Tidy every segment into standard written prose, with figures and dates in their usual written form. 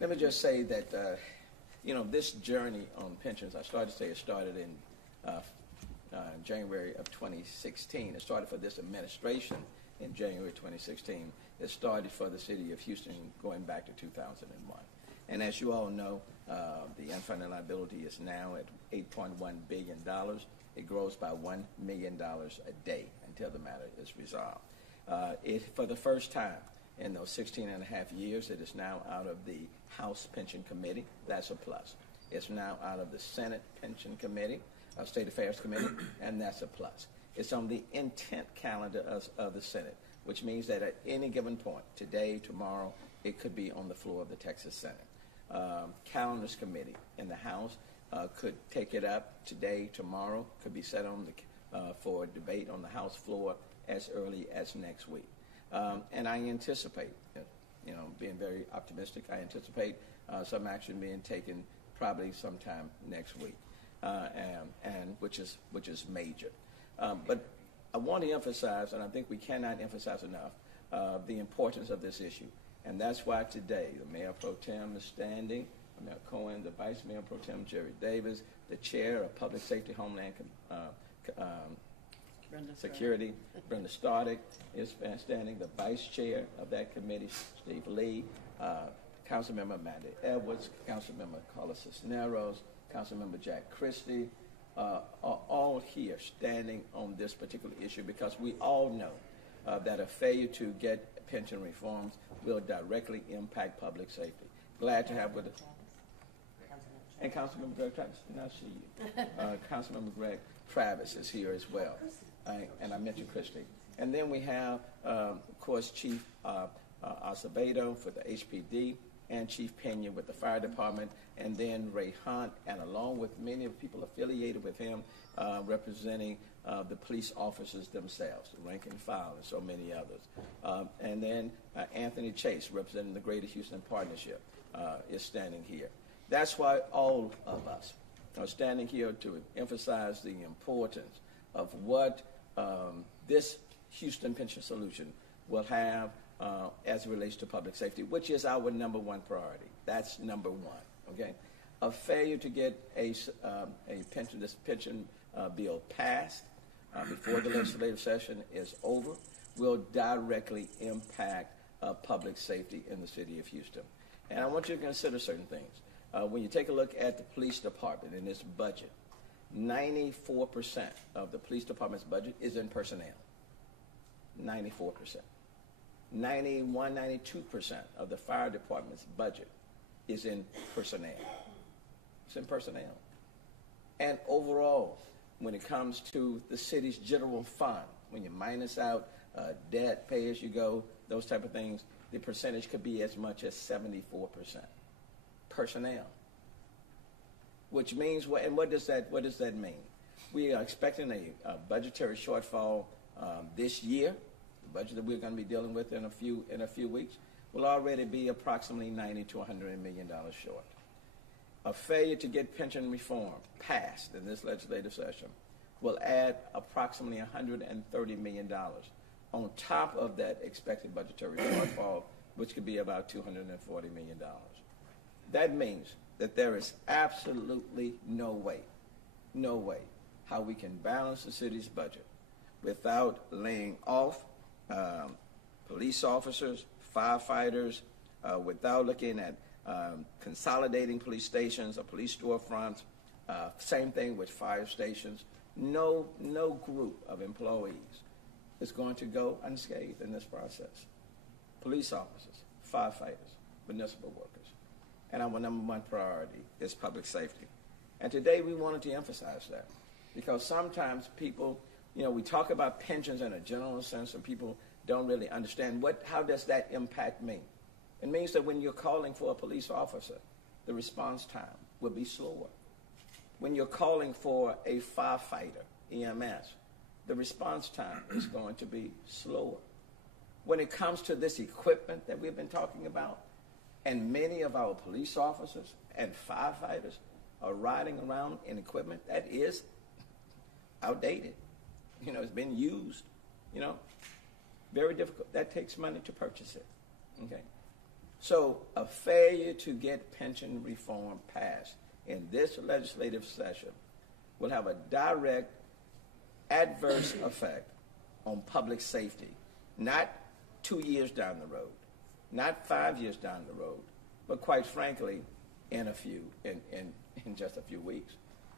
Let me just say that, this journey on pensions, I started to say it started in January of 2016. It started for this administration in January 2016. It started for the city of Houston going back to 2001. And as you all know, the unfunded liability is now at $8.1 billion. It grows by $1 million a day until the matter is resolved. For the first time in those 16 and a half years, it is now out of the House Pension Committee. That's a plus. It's now out of the Senate Pension Committee, State Affairs Committee, and that's a plus. It's on the intent calendar of the Senate, which means that at any given point, today, tomorrow, it could be on the floor of the Texas Senate. Calendars Committee in the House could take it up today, tomorrow, could be set on for debate on the House floor as early as next week. And I anticipate, being very optimistic, I anticipate some action being taken probably sometime next week, and which is major. But I want to emphasize, and I think we cannot emphasize enough, the importance of this issue. And that's why today the Mayor Pro Tem is standing, Mayor Cohen, the Vice Mayor Pro Tem Jerry Davis, the Chair of Public Safety Homeland Security, Brenda Stardick, is standing, the Vice Chair of that committee, Steve Lee, Councilmember Mandy Edwards, Councilmember Carlos Cisneros, Councilmember Jack Christie, are all here standing on this particular issue because we all know that a failure to get pension reforms will directly impact public safety. Glad to have with us. And Councilmember Greg Travis, and I see you. Councilmember Greg Travis is here as well. And I mentioned Christie. And then we have, of course, Chief Acevedo for the HPD and Chief Pena with the Fire Department, and then Ray Hunt, and along with many of the people affiliated with him, representing the police officers themselves, the rank and file, and so many others. And then Anthony Chase, representing the Greater Houston Partnership, is standing here. That's why all of us are standing here to emphasize the importance of what this Houston pension solution will have as it relates to public safety, which is our number one priority. That's number one, okay? A failure to get this pension bill passed before the legislative session is over will directly impact public safety in the city of Houston. And I want you to consider certain things. When you take a look at the police department in this budget, 94% of the police department's budget is in personnel. 94%. 91, 92% of the fire department's budget is in personnel. It's in personnel. And overall, when it comes to the city's general fund, when you minus out debt, pay as you go, those type of things, the percentage could be as much as 74%. Personnel. Which means, and what does that mean? We are expecting a budgetary shortfall this year. The budget that we're going to be dealing with in a few weeks will already be approximately $90 to $100 million short. A failure to get pension reform passed in this legislative session will add approximately $130 million on top of that expected budgetary shortfall, which could be about $240 million. That means that there is absolutely no way how we can balance the city's budget without laying off police officers, firefighters, without looking at consolidating police stations or police storefronts. Same thing with fire stations. No group of employees is going to go unscathed in this process. Police officers, firefighters, municipal workers. And our number one priority is public safety. And today we wanted to emphasize that because sometimes people, we talk about pensions in a general sense and people don't really understand how does that impact me? It means that when you're calling for a police officer, the response time will be slower. When you're calling for a firefighter, EMS, the response time is going to be slower. When it comes to this equipment that we've been talking about, and many of our police officers and firefighters are riding around in equipment that is outdated. It's been used, very difficult. That takes money to purchase it, okay? So a failure to get pension reform passed in this legislative session will have a direct adverse effect on public safety, not 2 years down the road, not 5 years down the road, but quite frankly, in just a few weeks.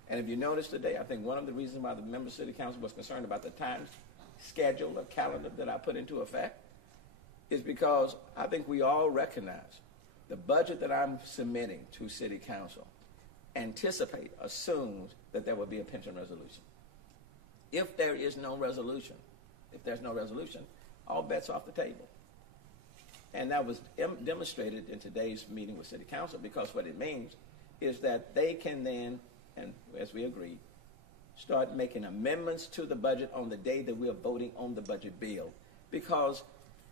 And if you notice today, I think one of the reasons why the member of City Council was concerned about the time schedule or calendar that I put into effect is because I think we all recognize the budget that I'm submitting to City Council assumes that there will be a pension resolution. If there's no resolution, all bets off the table. And that was demonstrated in today's meeting with City Council, because what it means is that they can then, and as we agreed, start making amendments to the budget on the day that we are voting on the budget bill, because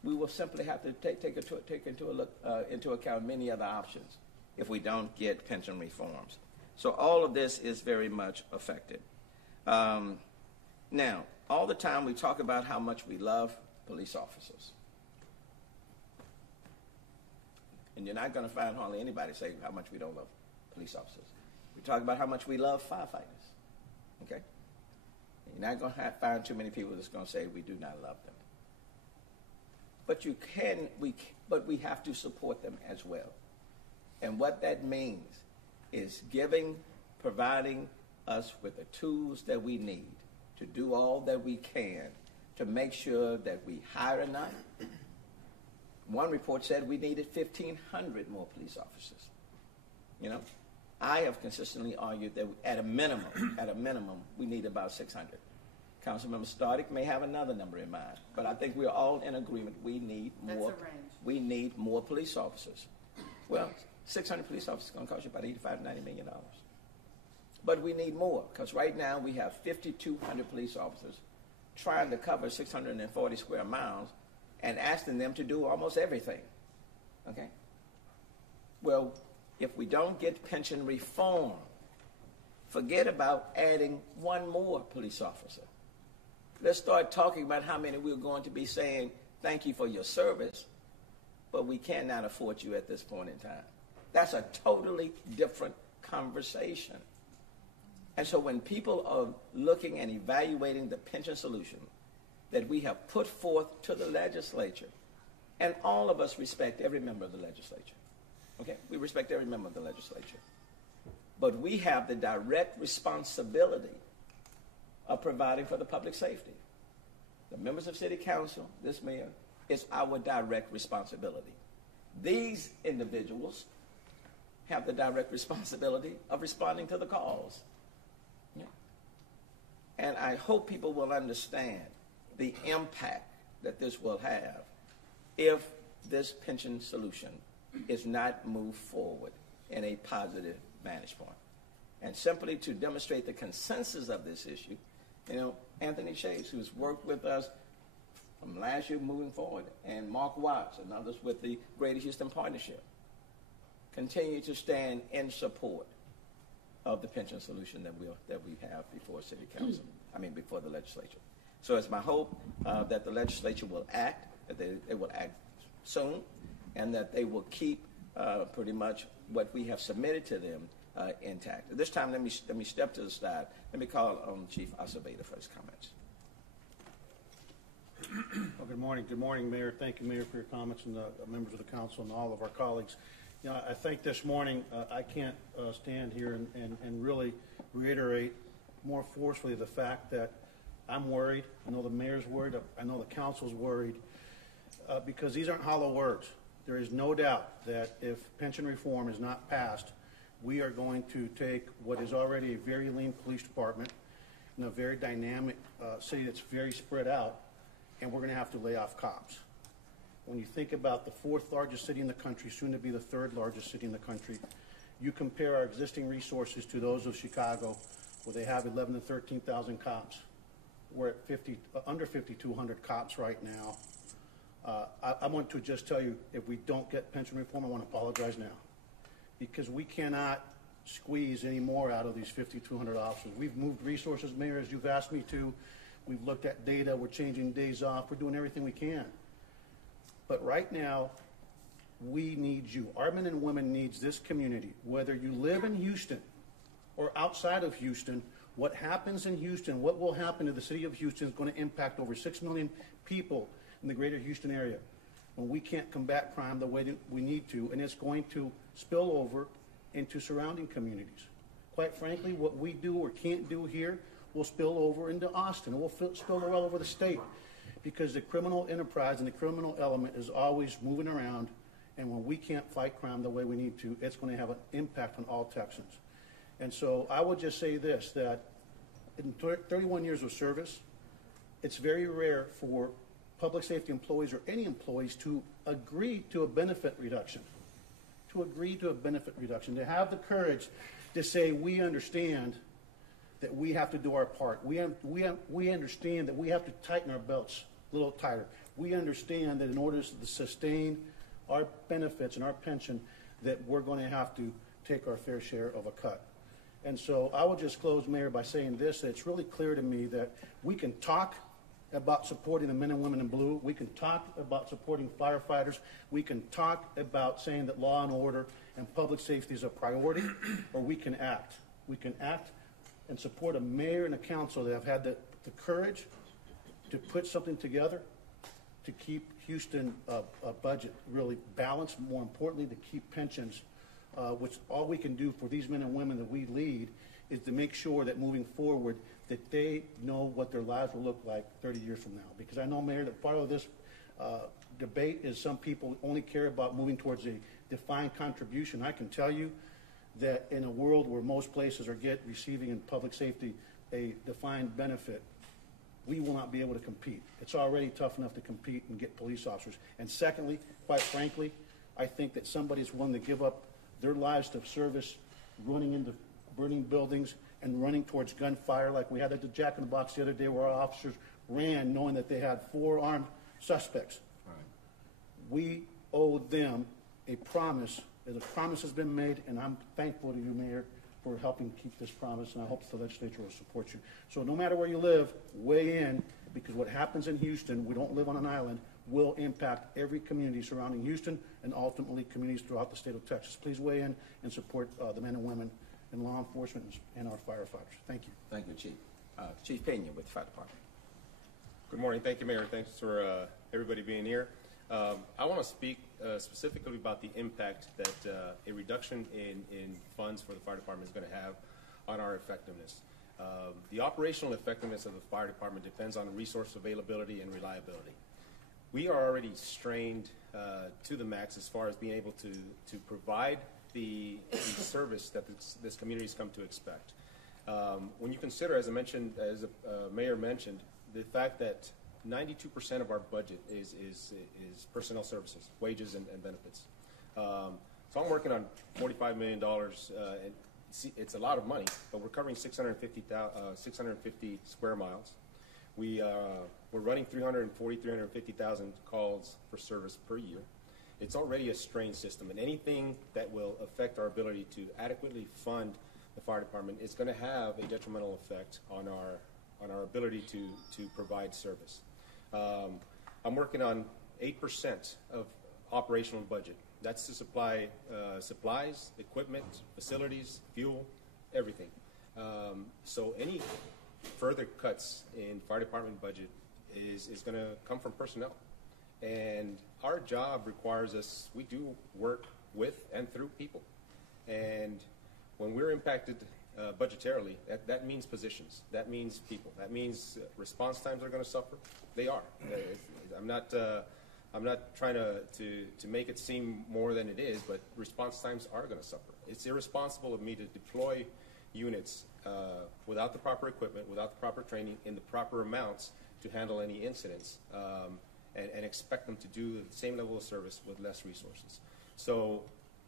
we will simply have to take into account many other options if we don't get pension reforms. So all of this is very much affected. Now, all the time we talk about how much we love police officers. And you're not going to find hardly anybody say how much we don't love police officers. We talk about how much we love firefighters. Okay? You're not going to find too many people that's going to say we do not love them. But we have to support them as well. And what that means is providing us with the tools that we need to do all that we can to make sure that we hire enough. One report said we needed 1,500 more police officers. You know, I have consistently argued that at a minimum, we need about 600. Councilmember Stoddard may have another number in mind, but I think we're all in agreement we need more. That's a range. We need more police officers. Well, 600 police officers is going to cost you about $85 to $90 million. But we need more, because right now we have 5,200 police officers trying to cover 640 square miles and asking them to do almost everything. Okay? Well, if we don't get pension reform, forget about adding one more police officer. Let's start talking about how many we're going to be saying, thank you for your service, but we cannot afford you at this point in time. That's a totally different conversation. And so when people are looking and evaluating the pension solution that we have put forth to the legislature, and all of us respect every member of the legislature. Okay? We respect every member of the legislature. But we have the direct responsibility of providing for the public safety. The members of City Council, this mayor, is our direct responsibility. These individuals have the direct responsibility of responding to the calls. Yeah. And I hope people will understand the impact that this will have if this pension solution is not moved forward in a positive vantage point. And simply to demonstrate the consensus of this issue, you know, Anthony Chase, who's worked with us from last year moving forward, and Mark Watts and others with the Greater Houston Partnership, continue to stand in support of the pension solution that we have before City Council, before the legislature. So it's my hope that the legislature will act, that they will act soon, and that they will keep pretty much what we have submitted to them intact. At this time, let me step to the side. Let me call on Chief Acevedo for his comments. Well, good morning. Good morning, Mayor. Thank you, Mayor, for your comments, and the members of the council and all of our colleagues. You know, I think this morning I can't stand here and really reiterate more forcefully the fact that I'm worried. I know the mayor's worried. I know the council's worried because these aren't hollow words. There is no doubt that if pension reform is not passed, we are going to take what is already a very lean police department in a very dynamic city that's very spread out, and we're going to have to lay off cops. When you think about the fourth largest city in the country, soon to be the third largest city in the country, you compare our existing resources to those of Chicago, where they have 11,000 to 13,000 cops. We're at under 5,200 cops right now. I want to just tell you, if we don't get pension reform, I want to apologize now, because we cannot squeeze any more out of these 5,200 officers. We've moved resources, Mayor, as you've asked me to. We've looked at data. We're changing days off. We're doing everything we can. But right now, we need you. Our men and women needs this community. Whether you live in Houston or outside of Houston, what happens in Houston, what will happen to the city of Houston is going to impact over 6 million people in the greater Houston area when we can't combat crime the way that we need to, and it's going to spill over into surrounding communities. Quite frankly, what we do or can't do here will spill over into Austin. It will spill over all over the state because the criminal enterprise and the criminal element is always moving around, and when we can't fight crime the way we need to, it's going to have an impact on all Texans. And so I would just say this, that in 31 years of service, it's very rare for public safety employees or any employees to agree to a benefit reduction, to have the courage to say, we understand that we have to do our part. We understand that we have to tighten our belts a little tighter. We understand that in order to sustain our benefits and our pension, that we're going to have to take our fair share of a cut. And so I will just close, Mayor, by saying this, that it's really clear to me that we can talk about supporting the men and women in blue. We can talk about supporting firefighters. We can talk about saying that law and order and public safety is a priority, or we can act. We can act and support a mayor and a council that have had the courage to put something together to keep Houston budget really balanced, more importantly, to keep pensions, which all we can do for these men and women that we lead is to make sure that moving forward that they know what their lives will look like 30 years from now. Because I know, Mayor, that part of this debate is some people only care about moving towards a defined contribution. I can tell you that in a world where most places are receiving in public safety a defined benefit, we will not be able to compete. It's already tough enough to compete and get police officers. And secondly, quite frankly, I think that somebody's willing to give up their lives to service, running into burning buildings and running towards gunfire like we had at the Jack in the Box the other day where our officers ran knowing that they had 4 armed suspects. Right. We owe them a promise, and a promise has been made, and I'm thankful to you, Mayor, for helping keep this promise, and I hope the legislature will support you. So no matter where you live, weigh in, because what happens in Houston, we don't live on an island, will impact every community surrounding Houston and ultimately communities throughout the state of Texas. Please weigh in and support the men and women in law enforcement and our firefighters. Thank you. Thank you, Chief. Chief Pena with the Fire Department. Good morning. Thank you, Mayor. Thanks for everybody being here. I want to speak specifically about the impact that a reduction in funds for the fire department is going to have on our effectiveness. The operational effectiveness of the fire department depends on resource availability and reliability. We are already strained to the max as far as being able to provide the service that this community has come to expect. When you consider, as Mayor mentioned, the fact that 92% of our budget is personnel services, wages and benefits. So I'm working on $45 million, and it's a lot of money, but we're covering 650 square miles. We're running 350,000 calls for service per year. It's already a strained system, and anything that will affect our ability to adequately fund the fire department is going to have a detrimental effect on our ability to provide service. I'm working on 8% of operational budget. That's to supply supplies, equipment, facilities, fuel, everything. So any further cuts in fire department budget is going to come from personnel. And our job requires us, we do work with and through people. And when we're impacted budgetarily, that means positions. That means people. That means response times are going to suffer. They are. I'm not trying to make it seem more than it is, but response times are going to suffer. It's irresponsible of me to deploy units without the proper equipment, without the proper training, in the proper amounts to handle any incidents, and expect them to do the same level of service with less resources. So,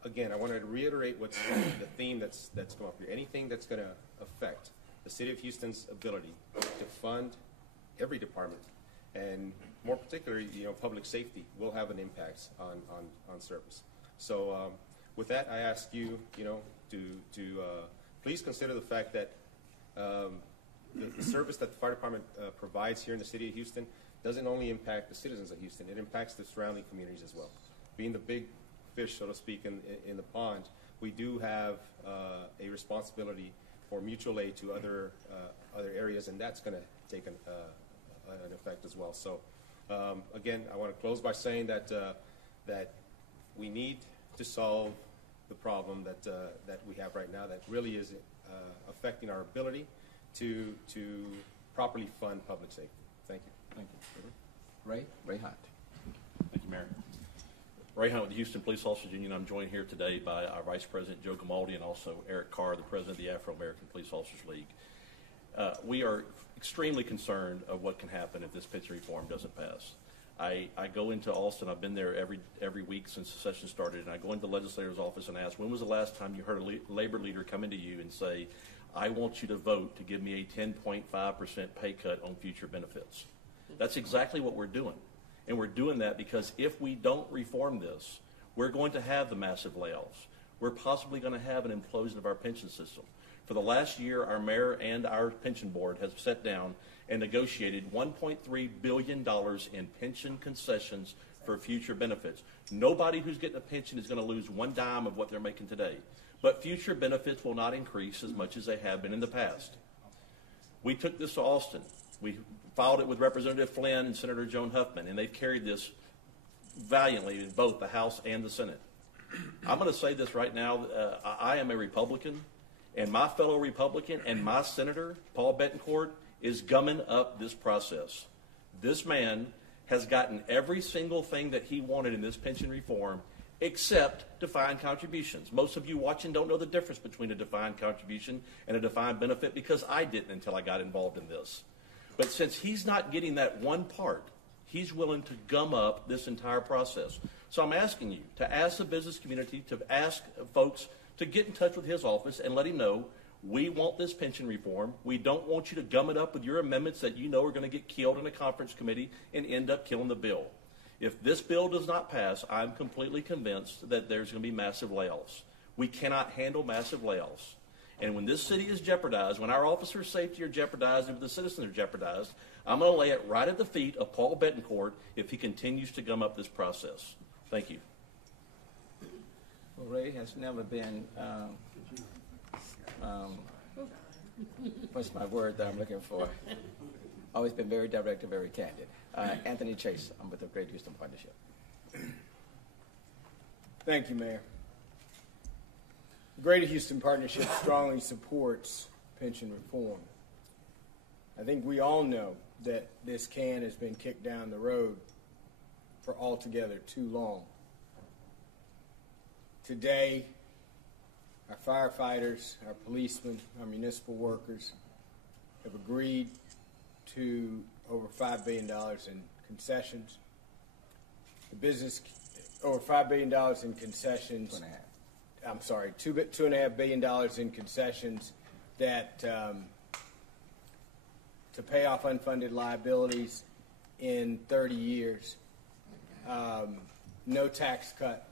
again, I wanted to reiterate what's the theme that's come up here. Anything that's going to affect the City of Houston's ability to fund every department, and more particularly, public safety, will have an impact on service. So, with that, I ask you, to please consider the fact that the service that the fire department provides here in the City of Houston doesn't only impact the citizens of Houston, it impacts the surrounding communities as well. Being the big fish, so to speak, in the pond, we do have a responsibility for mutual aid to other areas, and that's going to take an effect as well. So, again, I want to close by saying that that we need to solve the problem that we have right now that really is affecting our ability to properly fund public safety. Thank you. Thank you. Ray Hunt. Thank you, Mayor. Ray Hunt with the Houston Police Officers Union. I'm joined here today by our Vice President, Joe Gamaldi, and also Eric Carr, the President of the Afro-American Police Officers League. We are extremely concerned of what can happen if this pension reform doesn't pass. I go into Austin. I've been there every week since the session started, and I go into the legislator's office and ask, when was the last time you heard a labor leader come into you and say, I want you to vote to give me a 10.5% pay cut on future benefits? That's exactly what we're doing. And we're doing that because if we don't reform this, we're going to have the massive layoffs. We're possibly going to have an implosion of our pension system. For the last year, our mayor and our pension board has sat down and negotiated $1.3 billion in pension concessions for future benefits. Nobody who's getting a pension is going to lose one dime of what they're making today. But future benefits will not increase as much as they have been in the past. We took this to Austin. We filed it with Representative Flynn and Senator Joan Huffman, and they've carried this valiantly in both the House and the Senate. I'm going to say this right now. I am a Republican, and my fellow Republican and my Senator, Paul Bettencourt, is gumming up this process. This man has gotten every single thing that he wanted in this pension reform except defined contributions. Most of you watching don't know the difference between a defined contribution and a defined benefit because I didn't until I got involved in this. But since he's not getting that one part, he's willing to gum up this entire process. So I'm asking you to ask the business community, to ask folks to get in touch with his office and let him know we want this pension reform. We don't want you to gum it up with your amendments that you know are going to get killed in a conference committee and end up killing the bill. If this bill does not pass, I'm completely convinced that there's going to be massive layoffs. We cannot handle massive layoffs. And when this city is jeopardized, when our officers' safety are jeopardized, and if the citizens are jeopardized, I'm going to lay it right at the feet of Paul Bettencourt if he continues to gum up this process. Thank you. Well, Ray has never been, what's my word that I'm looking for? Always been very direct and very candid. Anthony Chase, I'm with the Great Houston Partnership. Thank you, Mayor. The Greater Houston Partnership strongly supports pension reform. I think we all know that this can has been kicked down the road for altogether too long. Today, our firefighters, our policemen, our municipal workers have agreed to over $5 billion in concessions. The business, over $5 billion in concessions. $2.5 billion in concessions that to pay off unfunded liabilities in 30 years. No tax cut,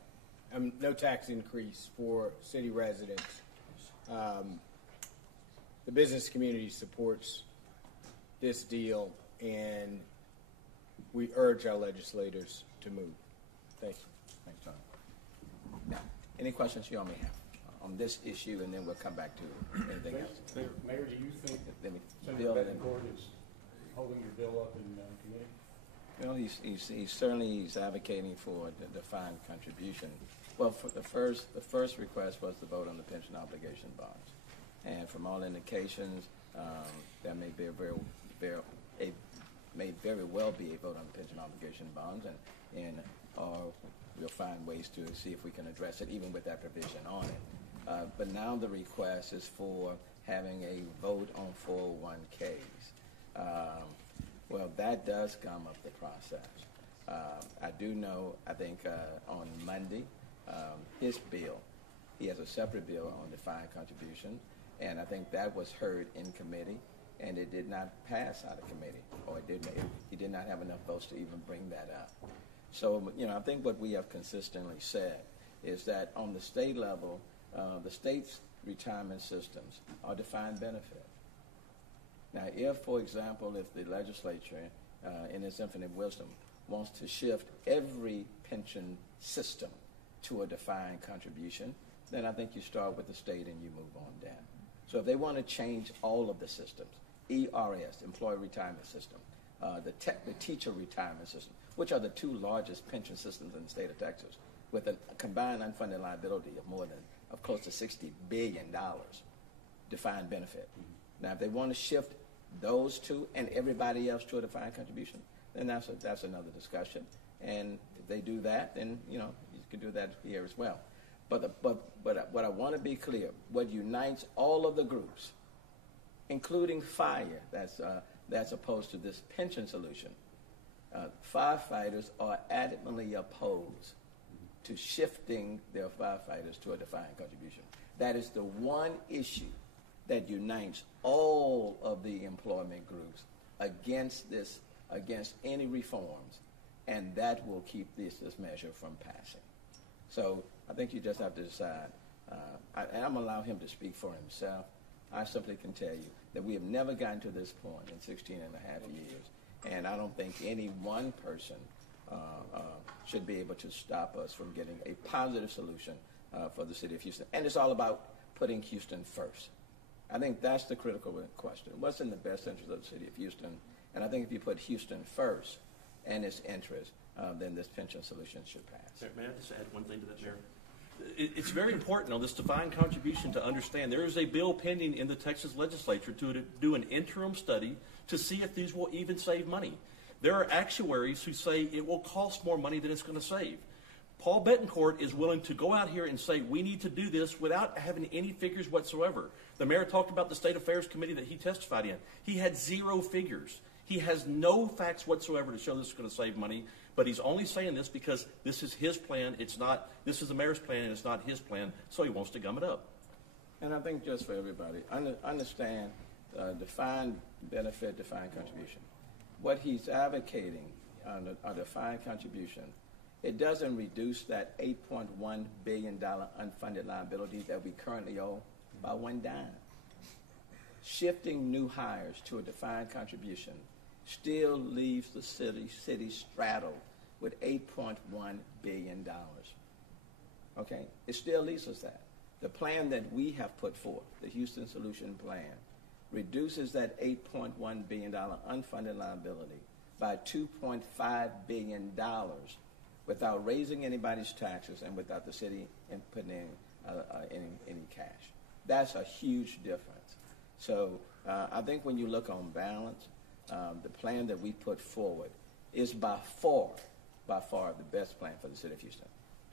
no tax increase for city residents. The business community supports this deal, and we urge our legislators to move. Thank you. Thanks, John. Now, any questions you all may have on this issue, and then we'll come back to anything else. Mayor, do you think Let me Senator build it. Bettencourt is holding your bill up in committee? Well, he's certainly advocating for the defined contribution. Well, for the first request was to vote on the pension obligation bonds, and from all indications, there may very well be a vote on the pension obligation bonds, and we'll find ways to see if we can address it even with that provision on it. But now the request is for having a vote on 401ks. Well, that does gum up the process. I do know, I think on Monday, his bill, he has a separate bill on defined contribution, and I think that was heard in committee, and it did not pass out of committee, or he did not have enough votes to even bring that up. So, I think what we have consistently said is that on the state level, the state's retirement systems are defined benefit. Now, if, for example, if the legislature, in its infinite wisdom, wants to shift every pension system to a defined contribution, then I think you start with the state and you move on down. So if they want to change all of the systems, ERS, Employee Retirement System, the Teacher Retirement System, which are the two largest pension systems in the state of Texas, with a combined unfunded liability of close to $60 billion, defined benefit. Now, if they want to shift those two and everybody else to a defined contribution, then that's another discussion. And if they do that, then you can do that here as well. But what I want to be clear, what unites all of the groups, including fire, that's opposed to this pension solution. Firefighters are adamantly opposed to shifting their firefighters to a defined contribution. That is the one issue that unites all of the employment groups against any reforms, and that will keep this measure from passing. So I think you just have to decide, and I'm going to allow him to speak for himself. I simply can tell you that we have never gotten to this point in 16 and a half years, and I don't think any one person should be able to stop us from getting a positive solution for the city of Houston. And it's all about putting Houston first. I think that's the critical question. What's in the best interest of the city of Houston? And I think if you put Houston first and its interest, then this pension solution should pass. May I just add one thing to that, Mayor? It's very important on this defined contribution to understand there is a bill pending in the Texas legislature to do an interim study to see if these will even save money. There are actuaries who say it will cost more money than it's going to save. Paul Betancourt is willing to go out here and say we need to do this without having any figures whatsoever. The mayor talked about the State Affairs Committee that he testified in. He had 0 figures. He has no facts whatsoever to show this is going to save money, but he's only saying this because this is his plan. This is the mayor's plan, and it's not his plan, so he wants to gum it up. And I think just for everybody, understand defined benefit, defined contribution. What he's advocating on a defined contribution, it doesn't reduce that $8.1 billion unfunded liability that we currently owe by one dime. Shifting new hires to a defined contribution still leaves the city straddled with $8.1 billion. Okay? It still leaves us that. The plan that we have put forth, the Houston Solution Plan, reduces that $8.1 billion unfunded liability by $2.5 billion without raising anybody's taxes and without the city putting in any cash. That's a huge difference. So I think when you look on balance, the plan that we put forward is by far the best plan for the city of Houston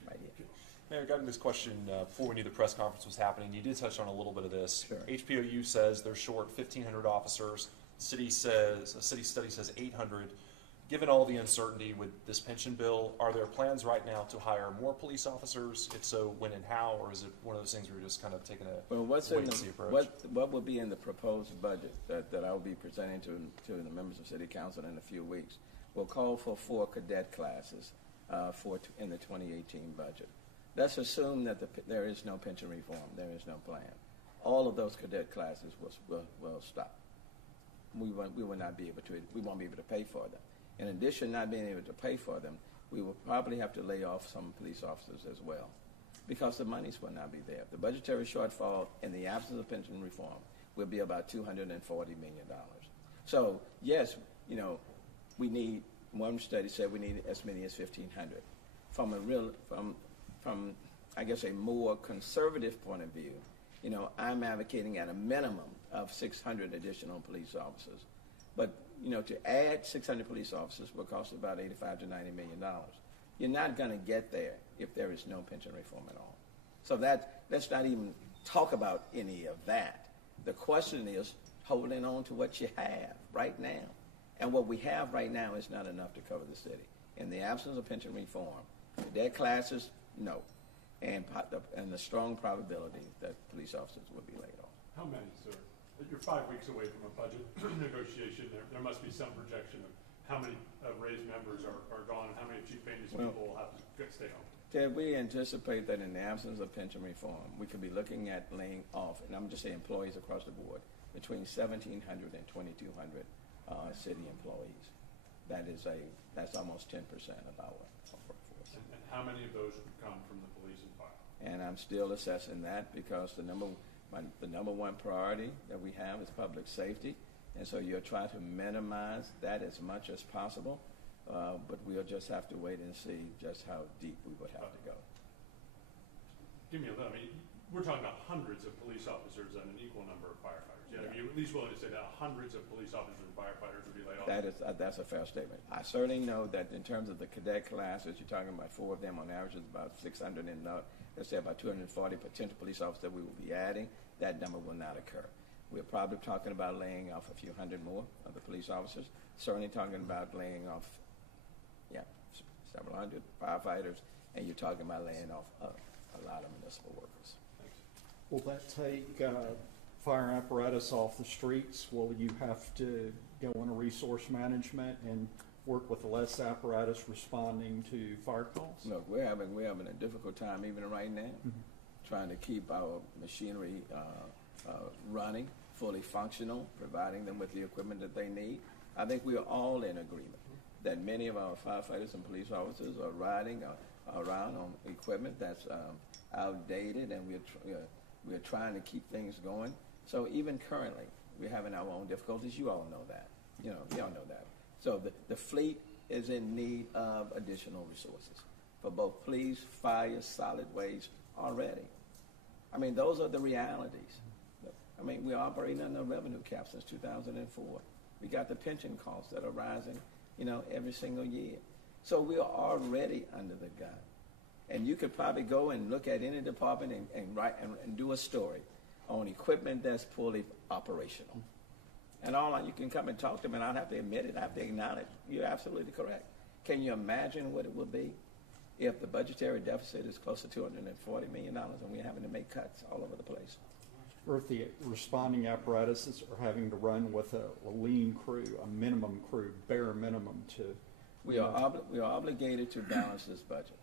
right here. Mayor, regarding this question, before we knew the press conference was happening, you did touch on a little bit of this. Sure. HPOU says they're short 1,500 officers. A city study says 800. Given all the uncertainty with this pension bill, are there plans right now to hire more police officers? If so, when and how? Or is it one of those things where you're just kind of taking a wait-and-see approach? What will be in the proposed budget that I will be presenting to the members of City Council in a few weeks will call for 4 cadet classes in the 2018 budget. Let's assume that there is no pension reform. There is no plan. All of those cadet classes will stop. We will not be able to. We won't be able to pay for them. In addition, not being able to pay for them, we will probably have to lay off some police officers as well, because the monies will not be there. The budgetary shortfall in the absence of pension reform will be about $240 million. So yes, we need. One study said we need as many as 1,500. From I guess a more conservative point of view, I'm advocating at a minimum of 600 additional police officers. But to add 600 police officers will cost about $85 to $90 million. You're not going to get there if there is no pension reform at all. So let's not even talk about any of that. The question is holding on to what you have right now. And what we have right now is not enough to cover the city. In the absence of pension reform, cadet classes, no. And the strong probability that police officers will be laid off. How many, sir? You're 5 weeks away from a budget negotiation. There must be some projection of how many raised members are gone and how many chief maintenance people will have to stay home. Ted, we anticipate that in the absence of pension reform, we could be looking at laying off, and I'm just saying employees across the board, between 1,700 and 2,200 city employees. That's almost 10% of our workforce. And how many of those would come from the police? and I'm still assessing that because the number one priority that we have is public safety, and so you'll try to minimize that as much as possible, but we'll just have to wait and see just how deep we would have to go. Give me a little, I mean, we're talking about hundreds of police officers and an equal number of firefighters. Yeah, you're at least willing to say that hundreds of police officers and firefighters would be laid off? That's a fair statement. I certainly know that in terms of the cadet classes, you're talking about 4 of them on average is about 600 and let's say about 240 potential police officers that we will be adding. That number will not occur. We're probably talking about laying off a few hundred more of the police officers. Certainly talking about laying off, several hundred firefighters, and you're talking about laying off a lot of municipal workers. Will that take fire apparatus off the streets? Will you have to go into resource management and work with less apparatus responding to fire calls? Look, we're having a difficult time even right now, trying to keep our machinery running, fully functional, providing them with the equipment that they need. I think we are all in agreement that many of our firefighters and police officers are riding around on equipment that's outdated, and we're trying to keep things going. So even currently, we're having our own difficulties. You all know that. You all know that. So the fleet is in need of additional resources for both police, fire, solid waste already. I mean, those are the realities. I mean, we're operating under a revenue cap since 2004. We got the pension costs that are rising, every single year. So we are already under the gun. And you could probably go and look at any department and write and do a story on equipment that's poorly operational. And you can come and talk to them, and I'd have to admit it, I have to acknowledge you're absolutely correct. Can you imagine what it would be if the budgetary deficit is close to $240 million and we're having to make cuts all over the place? Or if the responding apparatuses are having to run with a lean crew, a minimum crew, bare minimum to... We are obligated to balance this budget.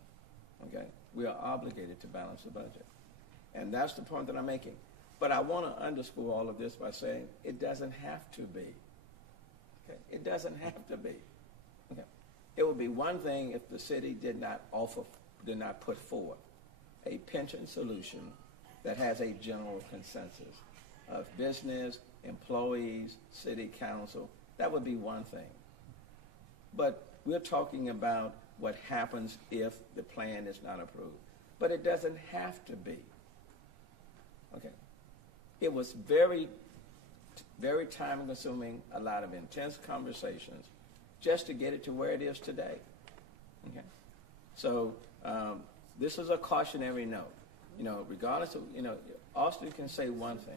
Okay? We are obligated to balance the budget. And that's the point that I'm making. But I want to underscore all of this by saying it doesn't have to be. Okay? It doesn't have to be. Okay? It would be one thing if the city did not put forward a pension solution that has a general consensus of business, employees, city council. That would be one thing. But we're talking about what happens if the plan is not approved. But it doesn't have to be. Okay? It was very, very time-consuming, a lot of intense conversations just to get it to where it is today. Okay? So this is a cautionary note. Regardless of, Austin can say one thing,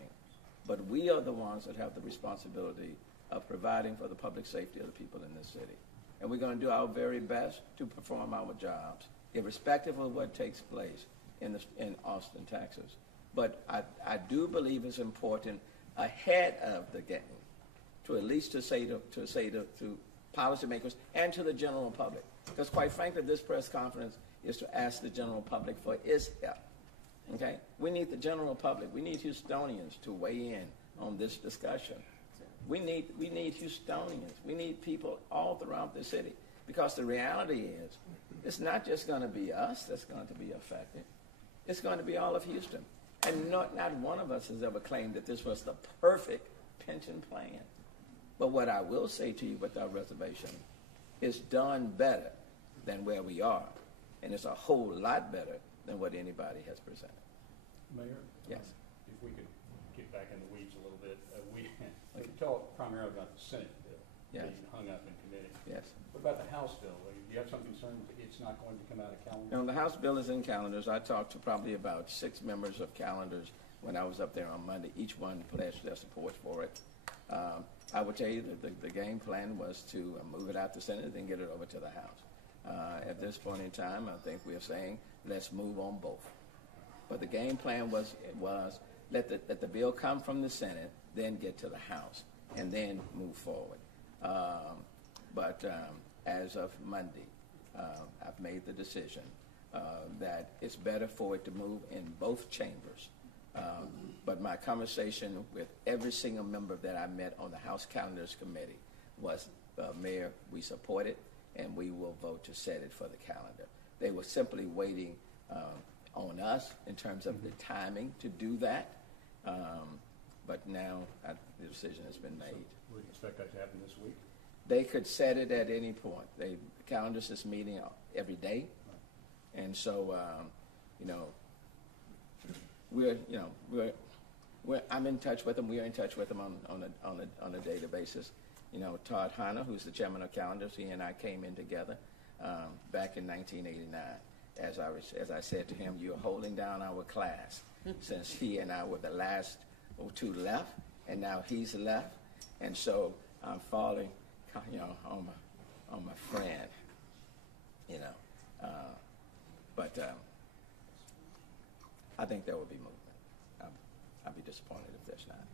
but we are the ones that have the responsibility of providing for the public safety of the people in this city. And we're going to do our very best to perform our jobs, irrespective of what takes place in Austin, Texas. But I do believe it's important ahead of the game to at least to say to policymakers and to the general public. Because quite frankly, this press conference is to ask the general public for its help. Okay? We need the general public. We need Houstonians to weigh in on this discussion. We need Houstonians. We need people all throughout the city. Because the reality is, it's not just going to be us that's going to be affected. It's going to be all of Houston. And not one of us has ever claimed that this was the perfect pension plan. But what I will say to you without reservation is done better than where we are. And it's a whole lot better than what anybody has presented. Mayor? Yes. If we could get back in the weeds a little bit. We talk primarily about the Senate bill Yes. being hung up in committee. Yes. What about the House bill? Do you have some concern that it's not going to come out of calendar? Now, the House bill is in calendars. I talked to probably about 6 members of calendars when I was up there on Monday. Each one pledged their support for it. I would tell you that the game plan was to move it out to Senate and get it over to the House. At this point in time, I think we are saying let's move on both. But the game plan was let the bill come from the Senate, then get to the House, and then move forward. But as of Monday, I've made the decision that it's better for it to move in both chambers. But my conversation with every single member that I met on the House Calendars Committee was, Mayor, we support it, and we will vote to set it for the calendar. They were simply waiting on us in terms of the timing to do that. But now the decision has been made. We expect that to happen this week. They could set it at any point. The calendars is meeting every day, and so I'm in touch with them. We are in touch with them on a daily basis. Todd Hanna, who's the chairman of calendars, he and I came in together back in 1989. As I said to him, you're holding down our class, since he and I were the last two left, and now he's left, and so I'm falling, on my friend, but I think there will be movement. I'd be disappointed if there's not.